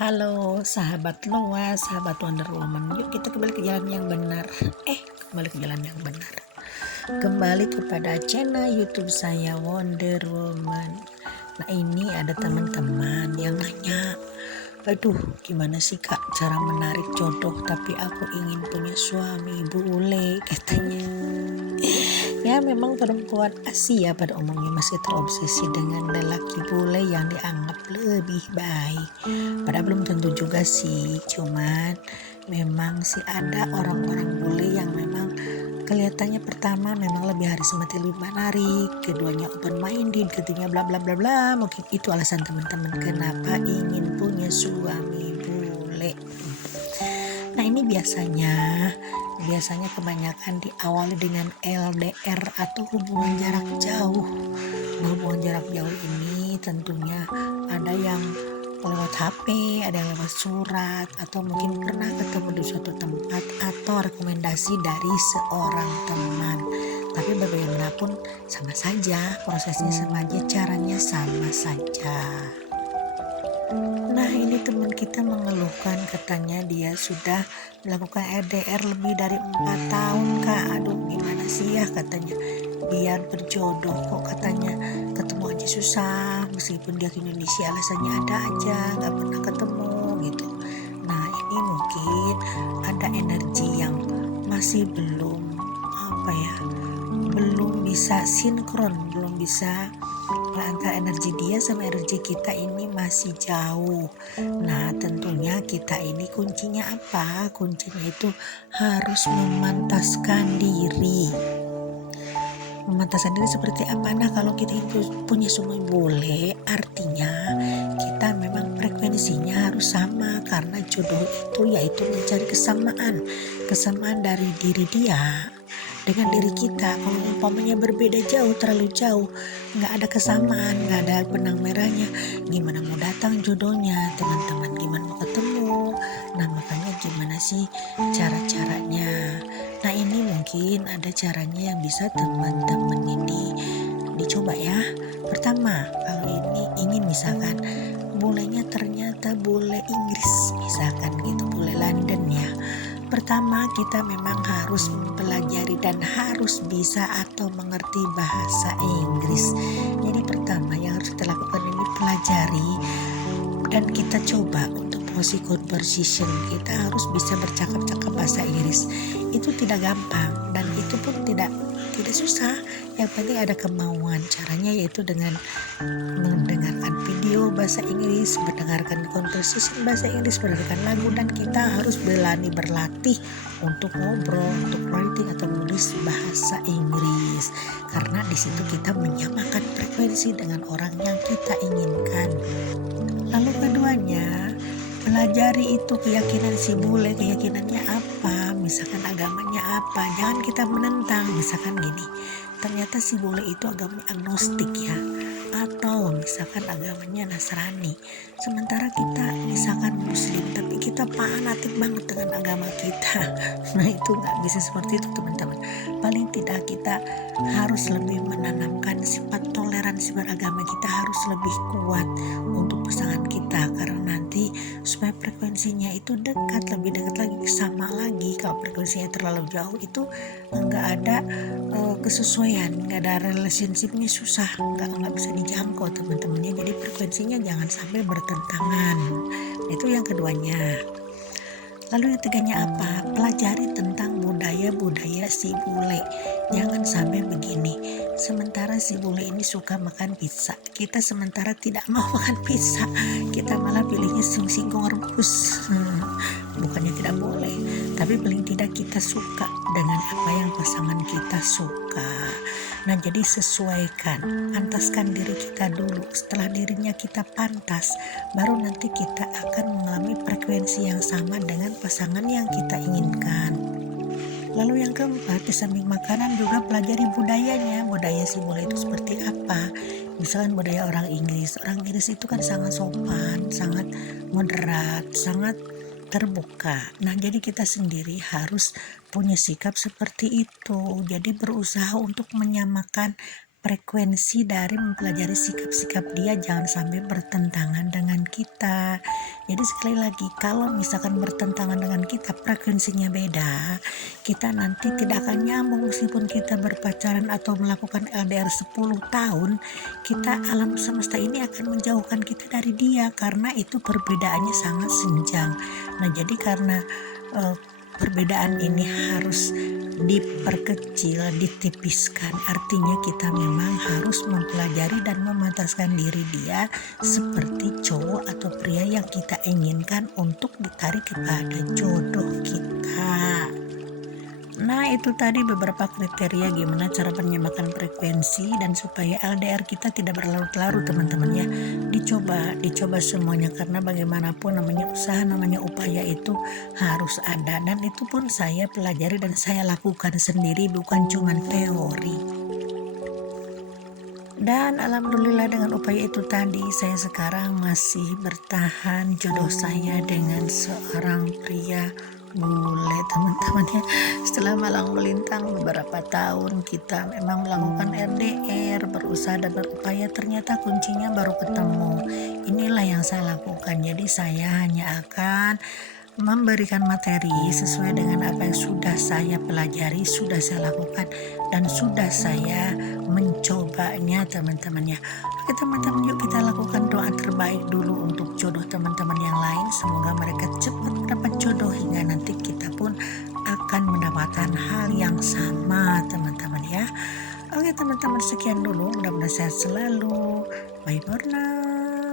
Halo sahabat Loa, sahabat Wonder Woman. Yuk kita kembali ke jalan yang benar. Kembali ke jalan yang benar. Kembali kepada channel YouTube saya Wonder Woman. Nah ini ada teman-teman yang nanya, aduh gimana sih kak cara menarik jodoh tapi aku ingin punya suami bule katanya. Ya memang perempuan Asia pada umumnya masih terobsesi dengan lelaki bule yang dianggap lebih baik. Padahal belum tentu juga sih, cuman memang sih ada orang-orang bule yang memang kelihatannya pertama memang lebih harismatik, lebih menarik, keduanya open minded, ketiganya bla bla bla bla. Mungkin itu alasan teman-teman kenapa ingin punya suami bule. Nah ini biasanya kebanyakan diawali dengan LDR atau hubungan jarak jauh. Nah hubungan jarak jauh ini tentunya ada yang lewat HP, ada yang lewat surat, atau mungkin pernah ketemu di suatu tempat atau rekomendasi dari seorang teman. Tapi bagaimanapun sama saja, prosesnya sama aja, caranya sama saja. Nah ini teman kita mengeluhkan, katanya dia sudah melakukan LDR lebih dari 4 tahun kak. Aduh gimana sih ya katanya, biar berjodoh kok katanya ketemu aja susah, meskipun dia ke Indonesia alasannya ada aja gak pernah ketemu gitu. Nah ini mungkin ada energi yang masih belum belum bisa sinkron, belum bisa antara energi dia sama energi kita ini masih jauh. Nah tentunya kita ini kuncinya apa? Kuncinya itu harus memantaskan diri. Memantaskan diri seperti apa? Nah kalau kita itu punya suami bule, artinya kita memang frekuensinya harus sama, karena jodoh itu yaitu mencari kesamaan dari diri dia dengan diri kita. Kalau umpamanya berbeda jauh, terlalu jauh, nggak ada kesamaan, nggak ada benang merahnya, gimana mau datang jodohnya teman-teman, gimana mau ketemu. Nah makanya gimana sih cara-caranya? Nah ini mungkin ada caranya yang bisa teman-teman ini dicoba ya. Pertama, kalau ini ingin misalkan bulenya ternyata bule Inggris misalkan gitu, bule London ya. Pertama kita memang harus mempelajari dan harus bisa atau mengerti bahasa Inggris. Jadi pertama yang harus kita lakukan ini pelajari dan kita coba untuk posisi conversation. Kita harus bisa bercakap-cakap bahasa Inggris. Itu tidak gampang dan itu pun tidak susah. Yang penting ada kemauan. Caranya yaitu dengan mendengarkan video bahasa Inggris, mendengarkan conversation bahasa Inggris, mendengarkan lagu, dan kita harus berlatih untuk ngobrol, untuk writing atau menulis bahasa Inggris. Karena di situ kita menyamakan frekuensi dengan orang yang kita inginkan. Lalu keduanya, pelajari itu keyakinan si bule, keyakinannya apa, misalkan agamanya apa. Jangan kita menentang, misalkan gini, ternyata si bule itu agamanya agnostik ya, atau misalkan agamanya Nasrani, sementara kita misalkan Muslim tapi kita fanatik banget dengan agama kita. Nah itu nggak bisa seperti itu teman-teman. Paling tidak kita harus lebih menanamkan sifat toleransi beragama, kita harus lebih kuat untuk pasangan kita, karena nanti supaya frekuensinya itu dekat, lebih dekat lagi, sama lagi. Kalau frekuensinya terlalu jauh itu nggak ada kesesuaian, nggak ada relationshipnya, susah, nggak bisa dijangkau teman-temannya. Jadi frekuensinya jangan sampai bertentangan. Itu yang keduanya. Lalu yang ketiganya apa? Pelajari tentang budaya si bule. Jangan sampai begini, sementara si bule ini suka makan pizza, kita sementara tidak mau makan pizza, kita malah pilihnya singkong rebus. Bukannya tidak boleh, tapi paling tidak kita suka dengan apa yang pasangan kita suka. Nah jadi sesuaikan, pantaskan diri kita dulu. Setelah dirinya kita pantas, baru nanti kita akan mengalami frekuensi yang sama dengan pasangan yang kita inginkan. Lalu yang keempat, di samping makanan juga pelajari budayanya. Budaya si bule itu seperti apa? Misalkan budaya orang Inggris. Orang Inggris itu kan sangat sopan, sangat moderat, sangat terbuka. Nah jadi kita sendiri harus punya sikap seperti itu. Jadi berusaha untuk menyamakan frekuensi dari mempelajari sikap-sikap dia jangan sampai bertentangan dengan kita. Jadi sekali lagi, kalau misalkan bertentangan dengan kita, frekuensinya beda, kita nanti tidak akan nyambung meskipun kita berpacaran atau melakukan LDR 10 tahun, alam semesta ini akan menjauhkan kita dari dia karena itu perbedaannya sangat senjang. Nah, jadi karena perbedaan ini harus diperkecil, ditipiskan. Artinya kita memang harus mempelajari dan memantaskan diri dia seperti cowok atau pria yang kita inginkan untuk ditarik kepada jodoh kita. Nah, itu tadi beberapa kriteria gimana cara menyamakan frekuensi dan supaya LDR kita tidak berlarut-larut, teman-teman ya. Dicoba semuanya karena bagaimanapun namanya usaha, namanya upaya itu harus ada, dan itu pun saya pelajari dan saya lakukan sendiri, bukan cuma teori. Dan alhamdulillah dengan upaya itu tadi saya sekarang masih bertahan jodoh saya dengan seorang pria bule, teman-teman ya. Setelah malang melintang beberapa tahun kita memang melakukan LDR, berusaha dan berupaya, ternyata kuncinya baru ketemu. Inilah yang saya lakukan. Jadi saya hanya akan memberikan materi sesuai dengan apa yang sudah saya pelajari, sudah saya lakukan, dan sudah saya mencobanya, teman-teman ya. Oke teman-teman, yuk kita lakukan doa terbaik dulu untuk jodoh teman-teman yang lain. Semoga mereka cepat mendapat jodoh hingga nanti kita pun akan mendapatkan hal yang sama, teman-teman ya. Oke teman-teman, sekian dulu, mudah-mudahan sehat selalu. Bye for now.